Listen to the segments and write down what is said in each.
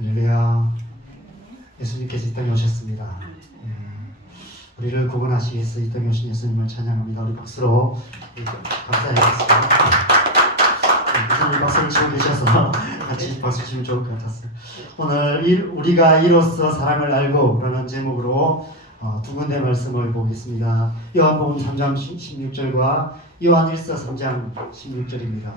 할렐루야. 예수님께서 이 땅에 오셨습니다. 우리를 구원하시기 위해서 이 땅에 오신 예수님을 찬양합니다. 우리 박수로 감사해야겠습니다. 예수님 박수를 치고 계셔서 같이 박수 치면 좋을 것 같았어요. 오늘 우리가 이로써 사랑을 알고 라는 제목으로 두 군데 말씀을 보겠습니다. 요한복음 3장 16절과 요한일서 3장 16절입니다.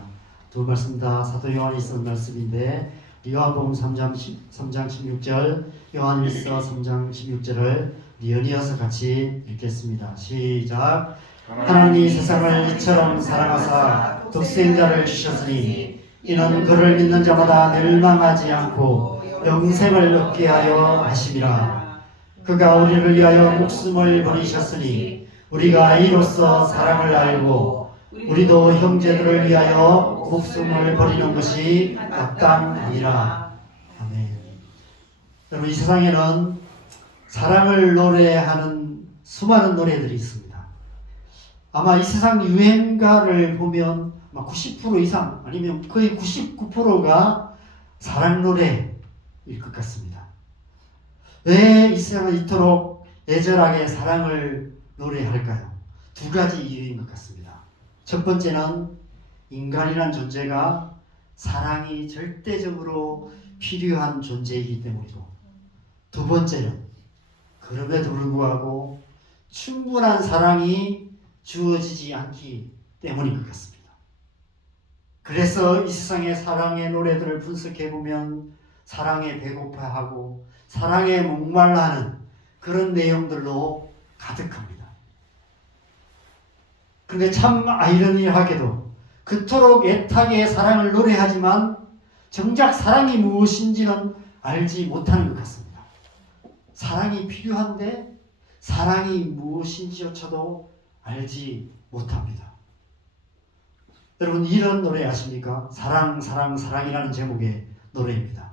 두 말씀 다 사도 요한이 쓴 말씀인데 요한복음 3장 16절, 요한일서 3장 16절을 연이어서 같이 읽겠습니다. 시작. 하나님이 세상을 이처럼 사랑하사 독생자를 주셨으니 이는 그를 믿는 자마다 멸망하지 않고 영생을 얻게 하여 하심이라. 그가 우리를 위하여 목숨을 버리셨으니 우리가 이로써 사랑을 알고 우리도 형제들을 위하여 목숨을 버리는 것이 마땅하니라. 아멘. 여러분, 이 세상에는 사랑을 노래하는 수많은 노래들이 있습니다. 아마 이 세상 유행가를 보면 90% 이상 아니면 거의 99%가 사랑 노래일 것 같습니다. 왜 이 세상은 이토록 애절하게 사랑을 노래할까요? 두 가지 이유인 것 같습니다. 첫 번째는 인간이란 존재가 사랑이 절대적으로 필요한 존재이기 때문이고, 두 번째는 그럼에도 불구하고 충분한 사랑이 주어지지 않기 때문인 것 같습니다. 그래서 이 세상의 사랑의 노래들을 분석해보면 사랑에 배고파하고 사랑에 목말라하는 그런 내용들로 가득합니다. 그런데 참 아이러니하게도 그토록 애타게 사랑을 노래하지만 정작 사랑이 무엇인지는 알지 못하는 것 같습니다. 사랑이 필요한데 사랑이 무엇인지조차도 알지 못합니다. 여러분, 이런 노래 아십니까? 사랑, 사랑, 사랑이라는 제목의 노래입니다.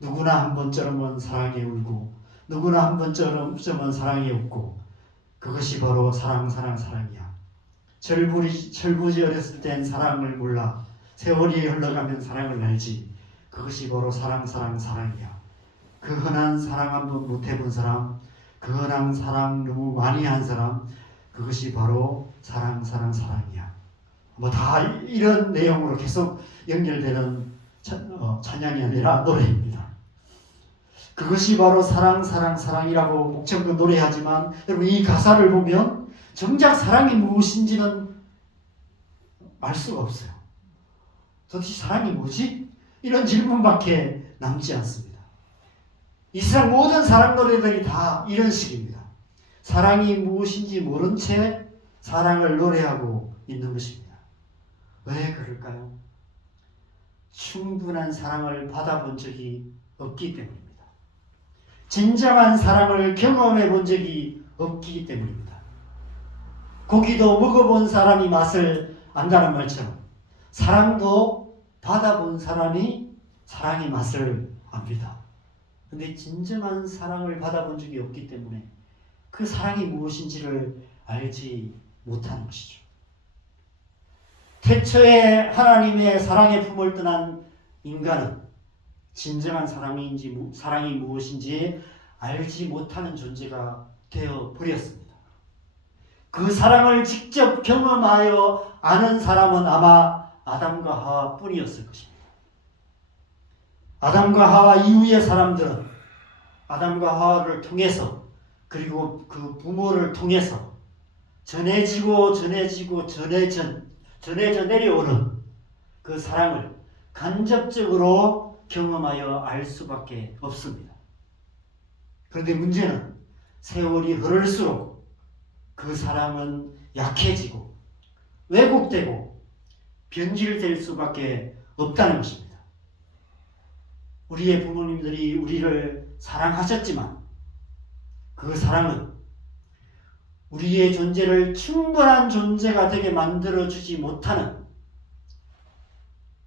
누구나 한 번쯤은 사랑에 울고 누구나 한 번쯤은 사랑에 웃고, 그것이 바로 사랑, 사랑, 사랑이야. 철부지 어렸을 땐 사랑을 몰라 세월이 흘러가면 사랑을 알지. 그것이 바로 사랑, 사랑, 사랑이야. 그 흔한 사랑 한번 못 해본 사람, 그 흔한 사랑 너무 많이 한 사람, 그것이 바로 사랑, 사랑, 사랑이야. 다 이런 내용으로 계속 연결되는 찬양이 아니라 노래입니다. 그것이 바로 사랑, 사랑, 사랑이라고 목청도 노래하지만, 여러분, 이 가사를 보면 정작 사랑이 무엇인지는 알 수가 없어요. 도대체 사랑이 뭐지? 이런 질문밖에 남지 않습니다. 이 세상 모든 사랑 노래들이 다 이런 식입니다. 사랑이 무엇인지 모른 채 사랑을 노래하고 있는 것입니다. 왜 그럴까요? 충분한 사랑을 받아본 적이 없기 때문입니다. 진정한 사랑을 경험해 본 적이 없기 때문입니다. 고기도 먹어본 사람이 맛을 안다는 말처럼 사랑도 받아본 사람이 사랑의 맛을 압니다. 근데 진정한 사랑을 받아본 적이 없기 때문에 그 사랑이 무엇인지를 알지 못하는 것이죠. 태초에 하나님의 사랑의 품을 떠난 인간은 진정한 사랑이 무엇인지 알지 못하는 존재가 되어 버렸습니다. 그 사랑을 직접 경험하여 아는 사람은 아마 아담과 하와뿐이었을 것입니다. 아담과 하와 이후의 사람들은 아담과 하와를 통해서, 그리고 그 부모를 통해서 전해져 내려오는 그 사랑을 간접적으로 경험하여 알 수밖에 없습니다. 그런데 문제는 세월이 흐를수록 그 사랑은 약해지고 왜곡되고 변질될 수밖에 없다는 것입니다. 우리의 부모님들이 우리를 사랑하셨지만 그 사랑은 우리의 존재를 충분한 존재가 되게 만들어주지 못하는,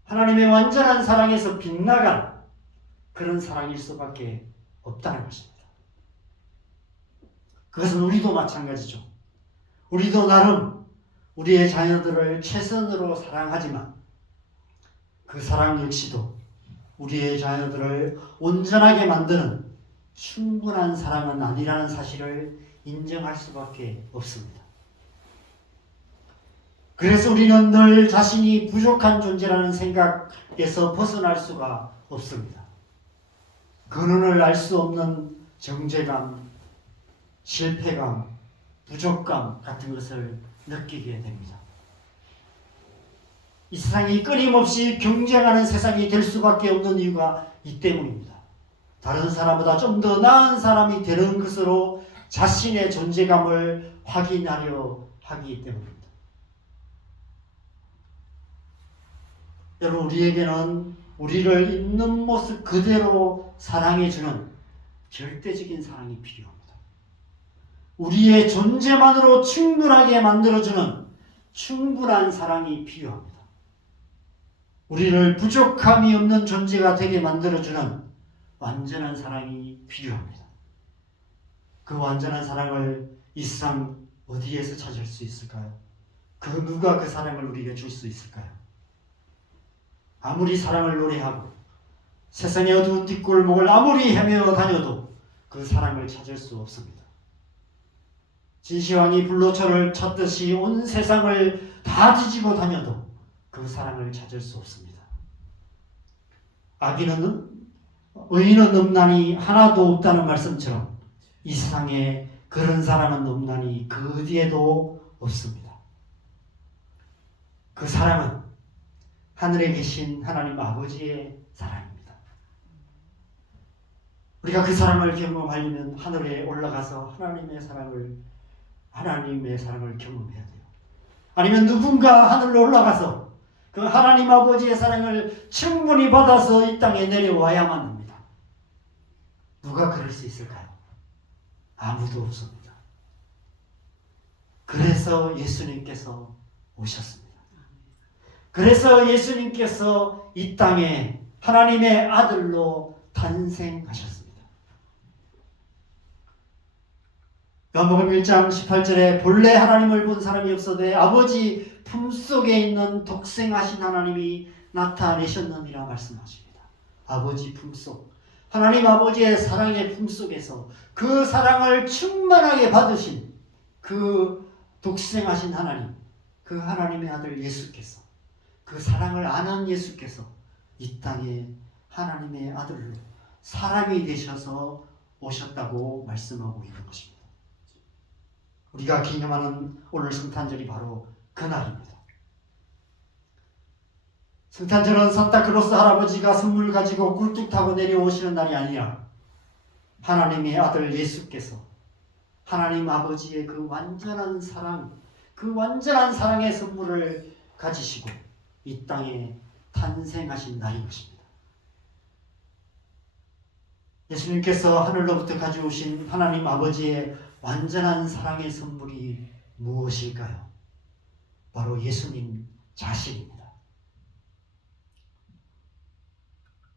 하나님의 완전한 사랑에서 빗나간 그런 사랑일 수밖에 없다는 것입니다. 그것은 우리도 마찬가지죠. 우리도 나름 우리의 자녀들을 최선으로 사랑하지만 그 사랑 역시도 우리의 자녀들을 온전하게 만드는 충분한 사랑은 아니라는 사실을 인정할 수밖에 없습니다. 그래서 우리는 늘 자신이 부족한 존재라는 생각에서 벗어날 수가 없습니다. 근원을 알 수 없는 정죄감, 실패감, 부족감 같은 것을 느끼게 됩니다. 이 세상이 끊임없이 경쟁하는 세상이 될 수밖에 없는 이유가 이 때문입니다. 다른 사람보다 좀 더 나은 사람이 되는 것으로 자신의 존재감을 확인하려 하기 때문입니다. 여러분, 우리에게는 우리를 있는 모습 그대로 사랑해주는 절대적인 사랑이 필요합니다. 우리의 존재만으로 충분하게 만들어주는 충분한 사랑이 필요합니다. 우리를 부족함이 없는 존재가 되게 만들어주는 완전한 사랑이 필요합니다. 그 완전한 사랑을 이 세상 어디에서 찾을 수 있을까요? 누가 그 사랑을 우리에게 줄 수 있을까요? 아무리 사랑을 노래하고 세상의 어두운 뒷골목을 아무리 헤매어 다녀도 그 사랑을 찾을 수 없습니다. 진시황이 불로초를 찾듯이 온 세상을 다 뒤지고 다녀도 그 사랑을 찾을 수 없습니다. 의인은 없나니 하나도 없다는 말씀처럼 이 세상에 그런 사랑은 없나니 그 어디에도 없습니다. 그 사랑은 하늘에 계신 하나님 아버지의 사랑입니다. 우리가 그 사랑을 경험하려면 하늘에 올라가서 하나님의 사랑을 경험해야 돼요. 아니면 누군가 하늘로 올라가서 그 하나님 아버지의 사랑을 충분히 받아서 이 땅에 내려와야만 합니다. 누가 그럴 수 있을까요? 아무도 없습니다. 그래서 예수님께서 오셨습니다. 그래서 예수님께서 이 땅에 하나님의 아들로 탄생하셨습니다. 요한복음 1장 18절에 본래 하나님을 본 사람이 없어되 아버지 품속에 있는 독생하신 하나님이 나타내셨느니라 말씀하십니다. 아버지 품속, 하나님 아버지의 사랑의 품속에서 그 사랑을 충만하게 받으신 그 독생하신 하나님, 그 하나님의 아들 예수께서, 그 사랑을 아는 예수께서 이 땅에 하나님의 아들로 사람이 되셔서 오셨다고 말씀하고 있는 것입니다. 우리가 기념하는 오늘 성탄절이 바로 그날입니다. 성탄절은 산타클로스 할아버지가 선물 가지고 굴뚝 타고 내려오시는 날이 아니라 하나님의 아들 예수께서 하나님 아버지의 그 완전한 사랑, 그 완전한 사랑의 선물을 가지시고 이 땅에 탄생하신 날인 것입니다. 예수님께서 하늘로부터 가져오신 하나님 아버지의 완전한 사랑의 선물이 무엇일까요? 바로 예수님 자신입니다.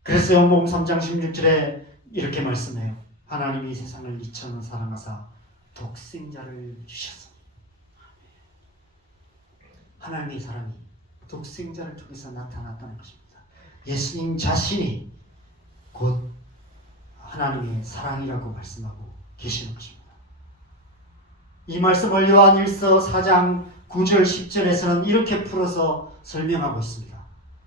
그래서 요한복음 3장 16절에 이렇게 말씀해요. 하나님이 세상을 이처럼 사랑하사 독생자를 주셨습니다. 하나님의 사랑이 독생자를 통해서 나타났다는 것입니다. 예수님 자신이 곧 하나님의 사랑이라고 말씀하고 계시는 것입니다. 이 말씀을 요한일서 4장 9절 10절에서는 이렇게 풀어서 설명하고 있습니다.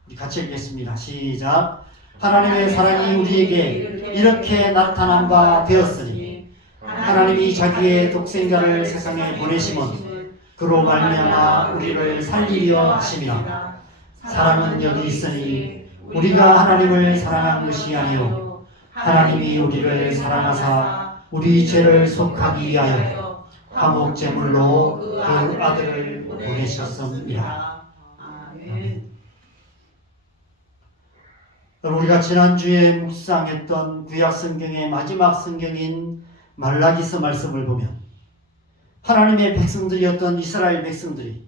우리 같이 읽겠습니다. 시작. 하나님의 사랑이 우리에게 이렇게 나타난 바 되었으니 하나님이 자기의 독생자를 세상에 보내심은 그로 말미암아 우리를 살리려 하심이라. 사랑은 여기 있으니 우리가 하나님을 사랑한 것이 아니요 하나님이 우리를 사랑하사 우리 죄를 속하기 위하여 화목 제물로 그 아들을 보내셨습니다. 아멘. 우리가 지난주에 묵상했던 구약 성경의 마지막 성경인 말라기서 말씀을 보면 하나님의 백성들이었던 이스라엘 백성들이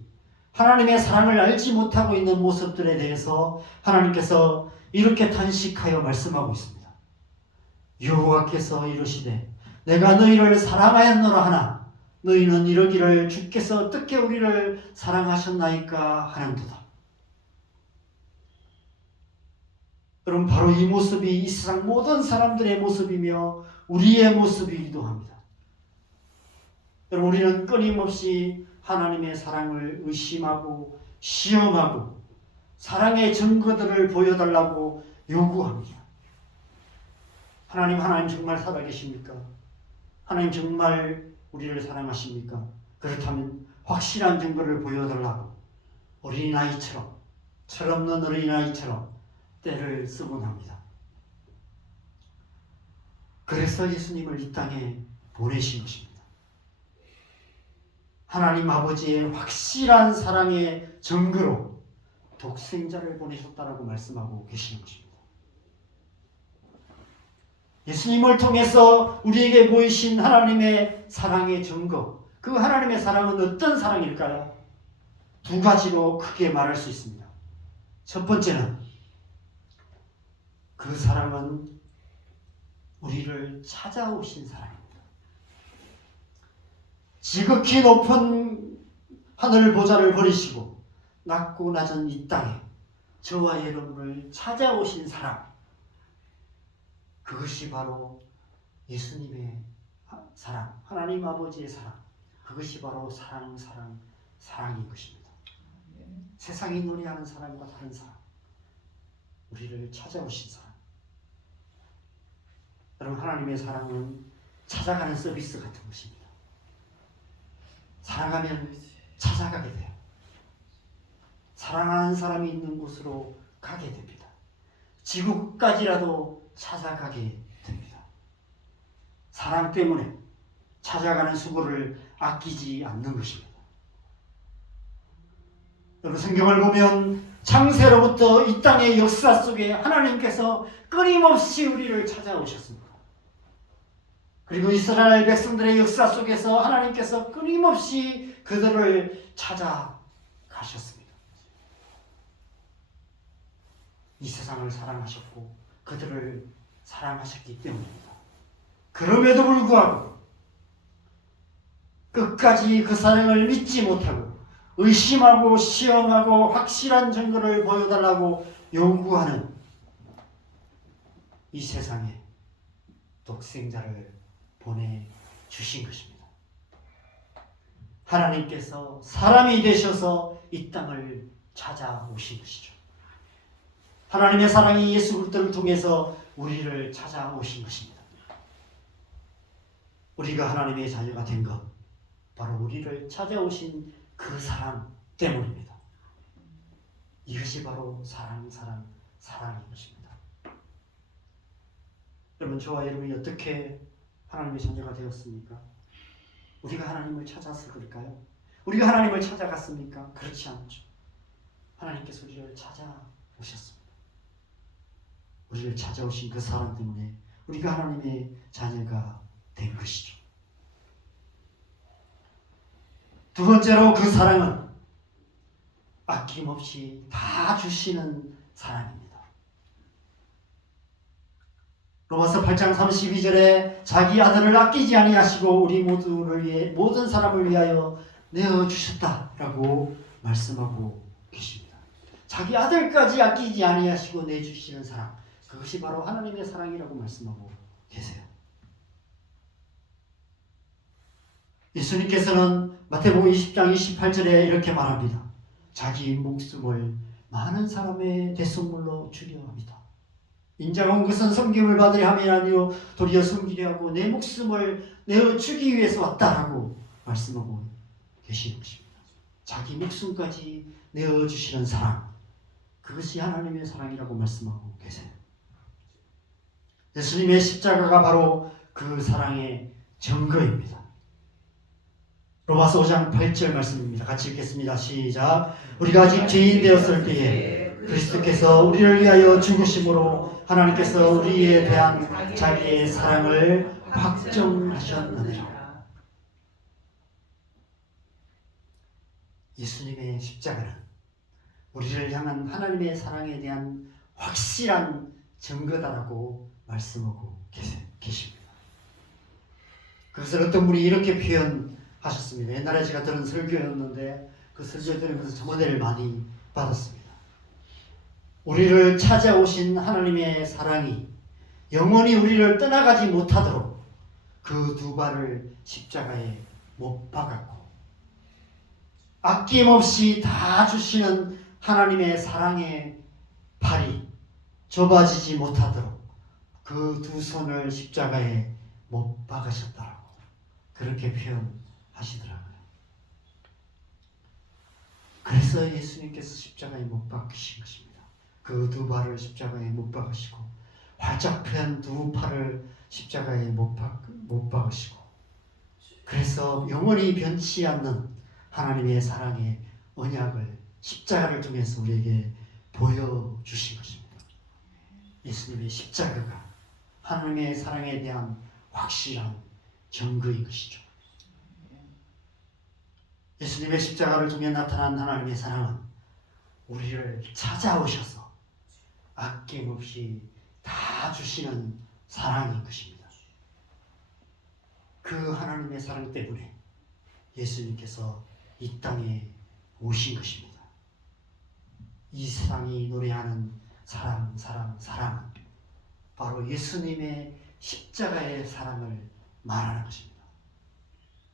하나님의 사랑을 알지 못하고 있는 모습들에 대해서 하나님께서 이렇게 탄식하여 말씀하고 있습니다. 여호와께서 이르시되 내가 너희를 사랑하였노라 하나 너희는 이러기를 주께서 어떻게 우리를 사랑하셨나이까 하는도다. 여러분, 바로 이 모습이 이 세상 모든 사람들의 모습이며 우리의 모습이기도 합니다. 여러분, 우리는 끊임없이 하나님의 사랑을 의심하고 시험하고 사랑의 증거들을 보여달라고 요구합니다. 하나님 정말 살아계십니까? 하나님 정말 우리를 사랑하십니까? 그렇다면 확실한 증거를 보여달라고 어린아이처럼, 철없는 어린아이처럼 때를 쓰곤 합니다. 그래서 예수님을 이 땅에 보내신 것입니다. 하나님 아버지의 확실한 사랑의 증거로 독생자를 보내셨다라고 말씀하고 계시는 것입니다. 예수님을 통해서 우리에게 보이신 하나님의 사랑의 증거, 그 하나님의 사랑은 어떤 사랑일까요? 두 가지로 크게 말할 수 있습니다. 첫 번째는 그 사랑은 우리를 찾아오신 사랑입니다. 지극히 높은 하늘 보좌를 버리시고 낮고 낮은 이 땅에 저와 여러분을 찾아오신 사랑, 그것이 바로 예수님의 사랑, 하나님 아버지의 사랑, 그것이 바로 사랑인 것입니다. 세상이 노래하는 사랑과 다른 사랑, 우리를 찾아오신 사랑. 여러분, 하나님의 사랑은 찾아가는 서비스 같은 것입니다. 사랑하면 찾아가게 돼요. 사랑하는 사람이 있는 곳으로 가게 됩니다. 지구까지라도 찾아가게 됩니다. 사랑 때문에 찾아가는 수고를 아끼지 않는 것입니다. 여러분, 성경을 보면 창세로부터 이 땅의 역사 속에 하나님께서 끊임없이 우리를 찾아오셨습니다. 그리고 이스라엘 백성들의 역사 속에서 하나님께서 끊임없이 그들을 찾아가셨습니다. 이 세상을 사랑하셨고 그들을 사랑하셨기 때문입니다. 그럼에도 불구하고 끝까지 그 사랑을 믿지 못하고 의심하고 시험하고 확실한 증거를 보여달라고 요구하는 이 세상에 독생자를 보내주신 것입니다. 하나님께서 사람이 되셔서 이 땅을 찾아오신 것이죠. 하나님의 사랑이 예수 그리스도를 통해서 우리를 찾아오신 것입니다. 우리가 하나님의 자녀가 된 것, 바로 우리를 찾아오신 그 사랑 때문입니다. 이것이 바로 사랑인 것입니다. 여러분, 저와 여러분이 어떻게 하나님의 자녀가 되었습니까? 우리가 하나님을 찾아서 그럴까요? 우리가 하나님을 찾아갔습니까? 그렇지 않죠. 하나님께서 우리를 찾아오셨습니다. 우리를 찾아오신 그 사랑 때문에 우리가 하나님의 자녀가 된 것이죠. 두 번째로 그 사랑은 아낌없이 다 주시는 사랑입니다. 로마서 8장 32절에 자기 아들을 아끼지 아니하시고 우리 모두를 위해 모든 사람을 위하여 내어주셨다라고 말씀하고 계십니다. 자기 아들까지 아끼지 아니하시고 내주시는 사랑, 그것이 바로 하나님의 사랑이라고 말씀하고 계세요. 예수님께서는 마태복음 20장 28절에 이렇게 말합니다. 자기 목숨을 많은 사람의 대속물로 주려 합니다. 인자가 온 것은 섬김을 받으려 함이 아니요 도리어 섬기려 하고 내 목숨을 내어주기 위해서 왔다라고 말씀하고 계시는 것입니다. 자기 목숨까지 내어주시는 사랑, 그것이 하나님의 사랑이라고 말씀하고 계세요. 예수님의 십자가가 바로 그 사랑의 증거입니다. 로마서 5장 8절 말씀입니다. 같이 읽겠습니다. 시작. 우리가 아직 죄인 되었을 때에 그리스도께서 우리를 위하여 죽으심으로 하나님께서 우리에 대한 자기의 사랑을 확정하셨느니라. 예수님의 십자가는 우리를 향한 하나님의 사랑에 대한 확실한 증거다라고 말씀하고 계십니다. 그것을 어떤 분이 이렇게 표현하셨습니다. 옛날에 제가 들은 설교였는데 그 설교 들으면서 참 은혜를 많이 받았습니다. 우리를 찾아오신 하나님의 사랑이 영원히 우리를 떠나가지 못하도록 그 두 발을 십자가에 못 박았고, 아낌없이 다 주시는 하나님의 사랑의 팔이 좁아지지 못하도록 그 두 손을 십자가에 못 박으셨다라고 그렇게 표현하시더라고요. 그래서 예수님께서 십자가에 못 박히신 것입니다. 그 두 발을 십자가에 못 박으시고 활짝 편 두 팔을 십자가에 못 박으시고, 그래서 영원히 변치 않는 하나님의 사랑의 언약을 십자가를 통해서 우리에게 보여주신 것입니다. 예수님의 십자가가 하나님의 사랑에 대한 확실한 증거인 것이죠. 예수님의 십자가를 통해 나타난 하나님의 사랑은 우리를 찾아오셔서 아낌없이 다 주시는 사랑인 것입니다. 그 하나님의 사랑 때문에 예수님께서 이 땅에 오신 것입니다. 이 세상이 노래하는 사랑, 사랑, 사랑은 바로 예수님의 십자가의 사랑을 말하는 것입니다.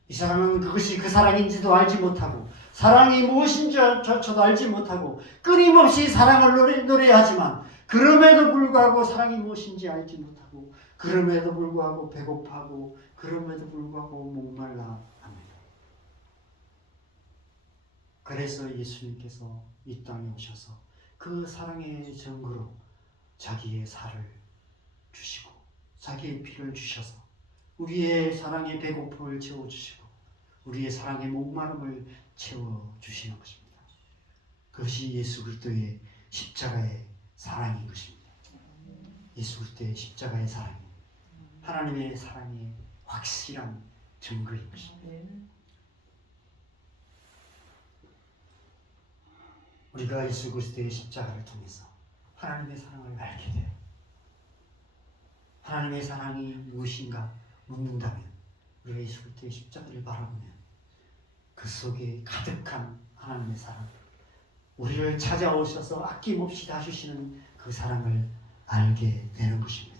이 사람은 그것이 그 사랑인지도 알지 못하고, 사랑이 무엇인지조차도 알지 못하고, 끊임없이 사랑을 노래하지만 그럼에도 불구하고 사랑이 무엇인지 알지 못하고, 그럼에도 불구하고 배고파하고, 그럼에도 불구하고 목말라 합니다. 그래서 예수님께서 이 땅에 오셔서 그 사랑의 증거로 자기의 살을 주시고 자기의 피를 주셔서 우리의 사랑의 배고픔을 채워주시고 우리의 사랑의 목마름을 채워주시는 것입니다. 그것이 예수 그리스도의 십자가의 사랑인 것입니다. 예수 그리스도의 십자가의 사랑이 하나님의 사랑의 확실한 증거인 것입니다. 우리가 예수 그리스도의 십자가를 통해서 하나님의 사랑을 알게 돼요. 하나님의 사랑이 무엇인가 묻는다면 우리가 예수 그리스도의 십자가를 바라보면 그 속에 가득한 하나님의 사랑, 우리를 찾아오셔서 아낌없이 다 주시는 그 사랑을 알게 되는 것입니다.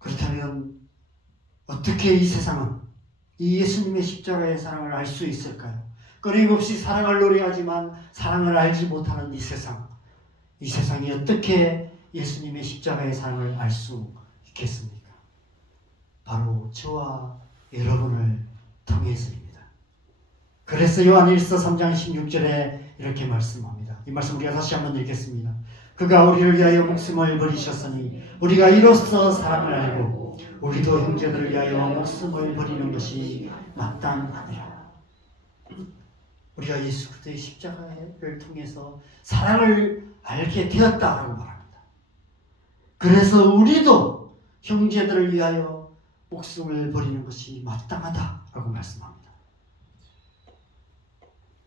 그렇다면 어떻게 이 세상은 이 예수님의 십자가의 사랑을 알 수 있을까요? 끊임없이 사랑을 노래하지만 사랑을 알지 못하는 이 세상이 어떻게 예수님의 십자가의 사랑을 알 수 있겠습니까? 바로 저와 여러분을 통해서입니다. 그래서 요한일서 3장 16절에 이렇게 말씀합니다. 이 말씀 우리가 다시 한번 읽겠습니다. 그가 우리를 위하여 목숨을 버리셨으니 우리가 이로써 사랑을 알고 우리도 형제들을 위하여 목숨을 버리는 것이 마땅하니라. 우리가 예수 그리스도의 십자가를 통해서 사랑을 알게 되었다라고 말합니다. 그래서 우리도 형제들을 위하여 목숨을 버리는 것이 마땅하다라고 말씀합니다.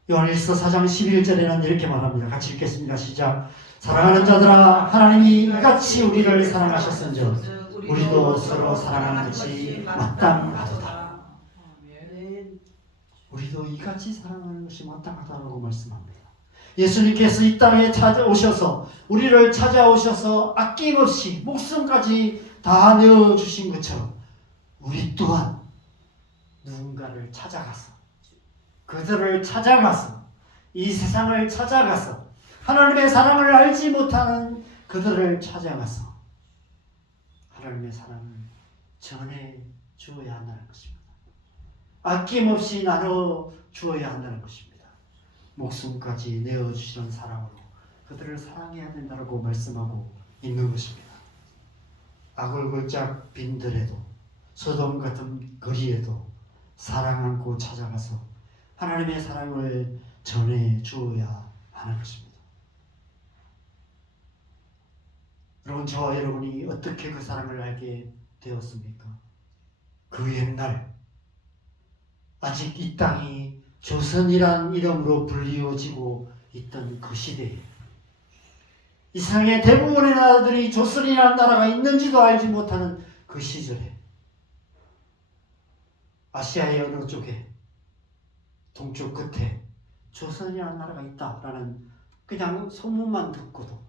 요한일서 4장 11절에는 이렇게 말합니다. 같이 읽겠습니다. 시작. 사랑하는 자들아, 하나님이 이같이 우리를 사랑하셨은즉 우리도 서로 사랑하는 것이 마땅하도다. 우리도 이같이 사랑하는 것이 마땅하다고 말씀합니다. 예수님께서 이 땅에 찾아오셔서 우리를 찾아오셔서 아낌없이 목숨까지 다 내어주신 것처럼 우리 또한 누군가를 찾아가서 그들을 찾아가서 이 세상을 찾아가서 하나님의 사랑을 알지 못하는 그들을 찾아가서 하나님의 사랑을 전해 주어야 한다는 것입니다. 아낌없이 나눠 주어야 한다는 것입니다. 목숨까지 내어주시는 사랑으로 그들을 사랑해야 된다고 말씀하고 있는 것입니다. 아골골짝 빈들에도 소돔 같은 거리에도 사랑 안고 찾아가서 하나님의 사랑을 전해 주어야 하는 것입니다. 여러분, 저와 여러분이 어떻게 그 사랑을 알게 되었습니까? 그 옛날 아직 이 땅이 조선이란 이름으로 불리워지고 있던 그 시대에 이 세상의 대부분의 나라들이 조선이라는 나라가 있는지도 알지 못하는 그 시절에 아시아의 어느 쪽에 동쪽 끝에 조선이라는 나라가 있다라는 그냥 소문만 듣고도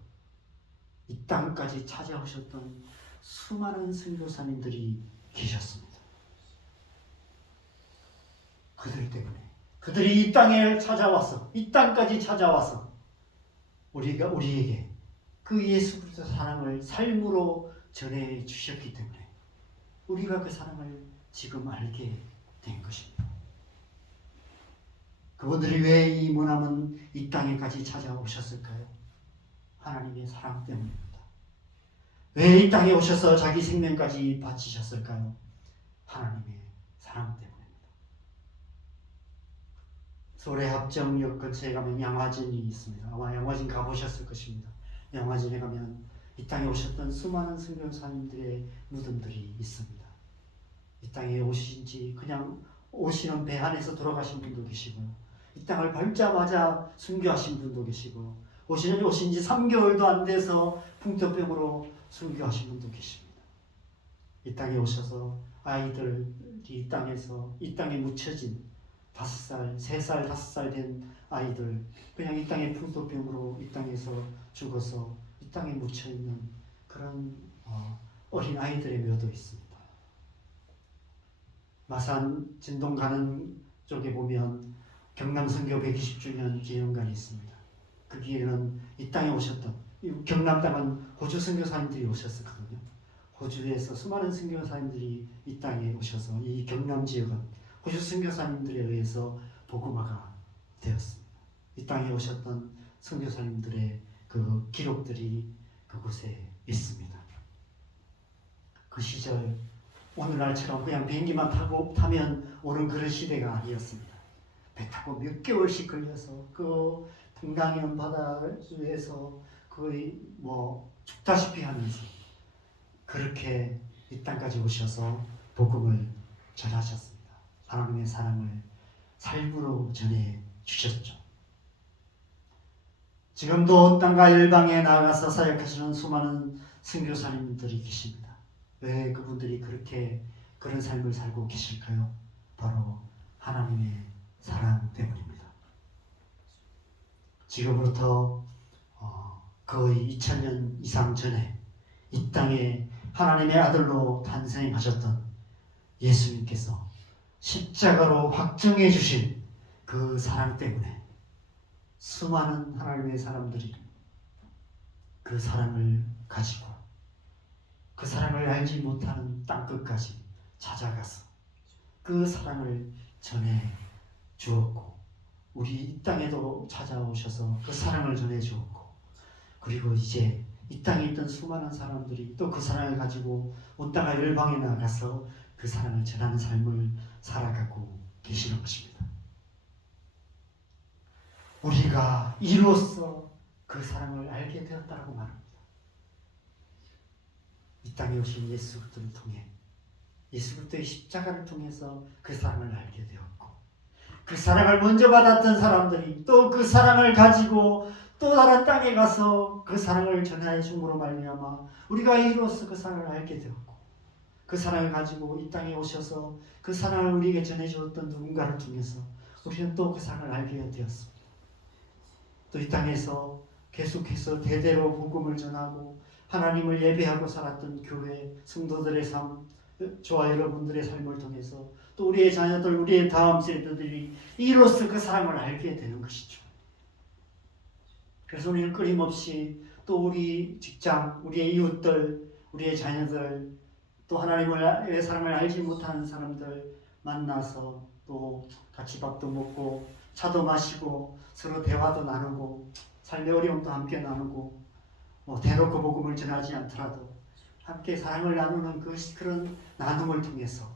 이 땅까지 찾아오셨던 수많은 선교사님들이 계셨습니다. 그들 때문에, 그들이 이 땅에 찾아와서, 이 땅까지 찾아와서 우리에게 그 예수 그리스도 사랑을 삶으로 전해 주셨기 때문에 우리가 그 사랑을 지금 알게 된 것입니다. 그분들이 왜 이 머나먼 이 땅에까지 찾아오셨을까요? 하나님의 사랑 때문입니다. 왜 이 땅에 오셔서 자기 생명까지 바치셨을까요? 하나님의 사랑 때문입니다. 서울의 합정역 근처에 가면 양화진이 있습니다. 아마 양화진 가보셨을 것입니다. 양화진에 가면 이 땅에 오셨던 수많은 선교사님들의 무덤들이 있습니다. 이 땅에 오신 지 그냥 오시는 배 안에서 돌아가신 분도 계시고요. 이 땅을 밟자마자 순교하신 분도 계시고, 오신 지 3개월도 안 돼서 풍토병으로 순교하신 분도 계십니다. 이 땅에 오셔서 아이들이 이 땅에 묻혀진 5살, 3살, 5살 된 아이들, 그냥 이 땅에 풍토병으로 이 땅에서 죽어서 이 땅에 묻혀있는 그런 어린 아이들의 묘도 있습니다. 마산 진동 가는 쪽에 보면 경남선교 120주년 기념관이 있습니다. 거기에는 이 땅에 오셨던, 경남 땅은 호주 선교사님들이 오셨었거든요. 호주에서 수많은 선교사님들이 이 땅에 오셔서 이 경남 지역은 호주 선교사님들에 의해서 복음화가 되었습니다. 이 땅에 오셨던 선교사님들의 그 기록들이 그곳에 있습니다. 그 시절 오늘날처럼 그냥 비행기만 타면 오는 그런 시대가 아니었습니다. 배 타고 몇 개월씩 걸려서 그 동강이는 바다에서 거의 죽다시피 하면서 그렇게 이 땅까지 오셔서 복음을 전하셨습니다. 하나님의 사랑을 삶으로 전해 주셨죠. 지금도 땅과 열방에 나가서 사역하시는 수많은 선교사님들이 계십니다. 왜 그분들이 그런 삶을 살고 계실까요? 바로 하나님의 사랑 때문입니다. 지금부터 거의 2000년 이상 전에 이 땅에 하나님의 아들로 탄생하셨던 예수님께서 십자가로 확정해 주신 그 사랑 때문에 수많은 하나님의 사람들이 그 사랑을 가지고 그 사랑을 알지 못하는 땅끝까지 찾아가서 그 사랑을 전해 주었고, 우리 이 땅에도 찾아오셔서 그 사랑을 전해 주었고, 그리고 이제 이 땅에 있던 수많은 사람들이 또 그 사랑을 가지고 온 땅과 열방에 나가서 그 사랑을 전하는 삶을 살아가고 계시는 것입니다. 우리가 이로써 그 사랑을 알게 되었다고 말합니다. 이 땅에 오신 예수 그리스도를 통해, 예수 그리스도의 십자가를 통해서 그 사랑을 알게 되었고, 그 사랑을 먼저 받았던 사람들이 또 그 사랑을 가지고 또 다른 땅에 가서 그 사랑을 전해 줌으로 말미암아 우리가 이로써 그 사랑을 알게 되었고, 그 사랑을 가지고 이 땅에 오셔서 그 사랑을 우리에게 전해 주었던 누군가를 통해서 우리는 또 그 사랑을 알게 되었습니다. 또 이 땅에서 계속해서 대대로 복음을 전하고 하나님을 예배하고 살았던 교회 성도들의 삶, 저와 여러분들의 삶을 통해서 또 우리의 자녀들, 우리의 다음 세대들이 이로써 그 사랑을 알게 되는 것이죠. 그래서 우리는 끊임없이 또 우리 직장, 우리의 이웃들, 우리의 자녀들, 또 하나님의 사랑을 알지 못하는 사람들 만나서 또 같이 밥도 먹고 차도 마시고 서로 대화도 나누고 삶의 어려움도 함께 나누고, 대놓고 복음을 전하지 않더라도 함께 사랑을 나누는 그런 나눔을 통해서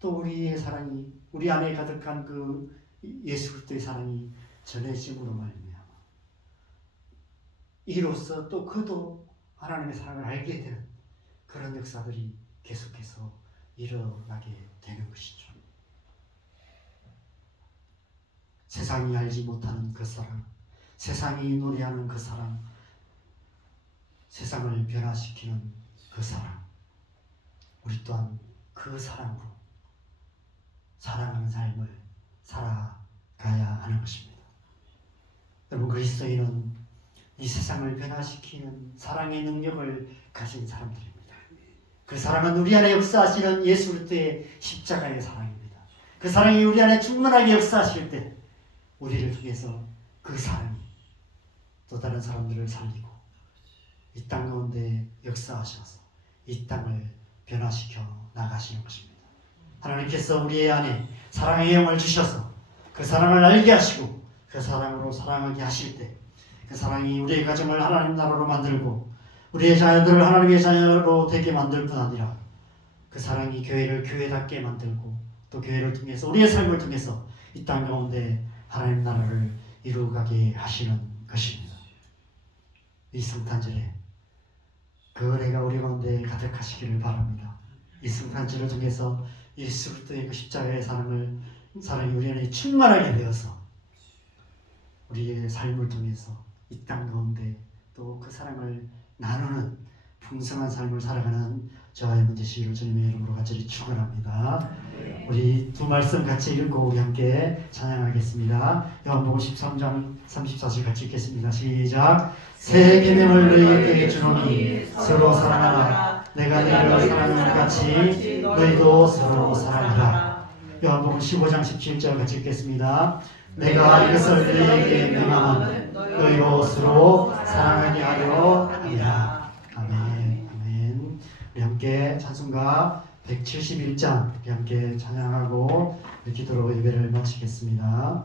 또 우리의 사랑이, 우리 안에 가득한 그 예수 그리스도의 사랑이 전해짐으로 말미암아 이로써 또 그도 하나님의 사랑을 알게 되는 그런 역사들이 계속해서 일어나게 되는 것이죠. 세상이 알지 못하는 그 사랑, 세상이 노래하는 그 사랑, 세상을 변화시키는 그 사랑, 우리 또한 그 사랑으로 사랑하는 삶을 살아가야 하는 것입니다. 여러분, 그리스도인은 이 세상을 변화시키는 사랑의 능력을 가진 사람들입니다. 그 사랑은 우리 안에 역사하시는 예수 그리스도의 십자가의 사랑입니다. 그 사랑이 우리 안에 충만하게 역사하실 때 우리를 통해서 그 사랑이 또 다른 사람들을 살리고 이 땅 가운데 역사하셔서 이 땅을 변화시켜 나가시는 것입니다. 하나님께서 우리의 안에 사랑의 영을 주셔서 그 사랑을 알게 하시고 그 사랑으로 사랑하게 하실 때 그 사랑이 우리의 가정을 하나님 나라로 만들고 우리의 자녀들을 하나님의 자녀로 되게 만들 뿐 아니라 그 사랑이 교회를 교회답게 만들고 또 교회를 통해서 우리의 삶을 통해서 이 땅 가운데 하나님 나라를 이루어가게 하시는 것입니다. 이 성탄절에 그 은혜가 우리 가운데 가득하시기를 바랍니다. 이 성탄절을 통해서 예수 그리스도의 그 십자가의 사랑이 우리 안에 충만하게 되어서 우리의 삶을 통해서 이 땅 가운데 또 그 사랑을 나누는 풍성한 삶을 살아가는 저와 여러분 되시기를 주님의 이름으로 간절히 축원합니다. 우리 두 말씀 같이 읽고 우리 함께 찬양하겠습니다. 요한복음 13장 34절 같이 읽겠습니다. 시작. 새 계명을 너희에게 주노니 서로 사랑하라. 내가 너희를 사랑한 것 같이 너희도 서로 사랑하라. 요한복음 15장 17절 같이 읽겠습니다. 내가 이것을 너희에게 명함은 너희로 서로 사랑하게 하려 함이라. 아멘. 아멘. 우리 함께 찬송가 171장 우리 함께 찬양하고 기도로 예배를 마치겠습니다.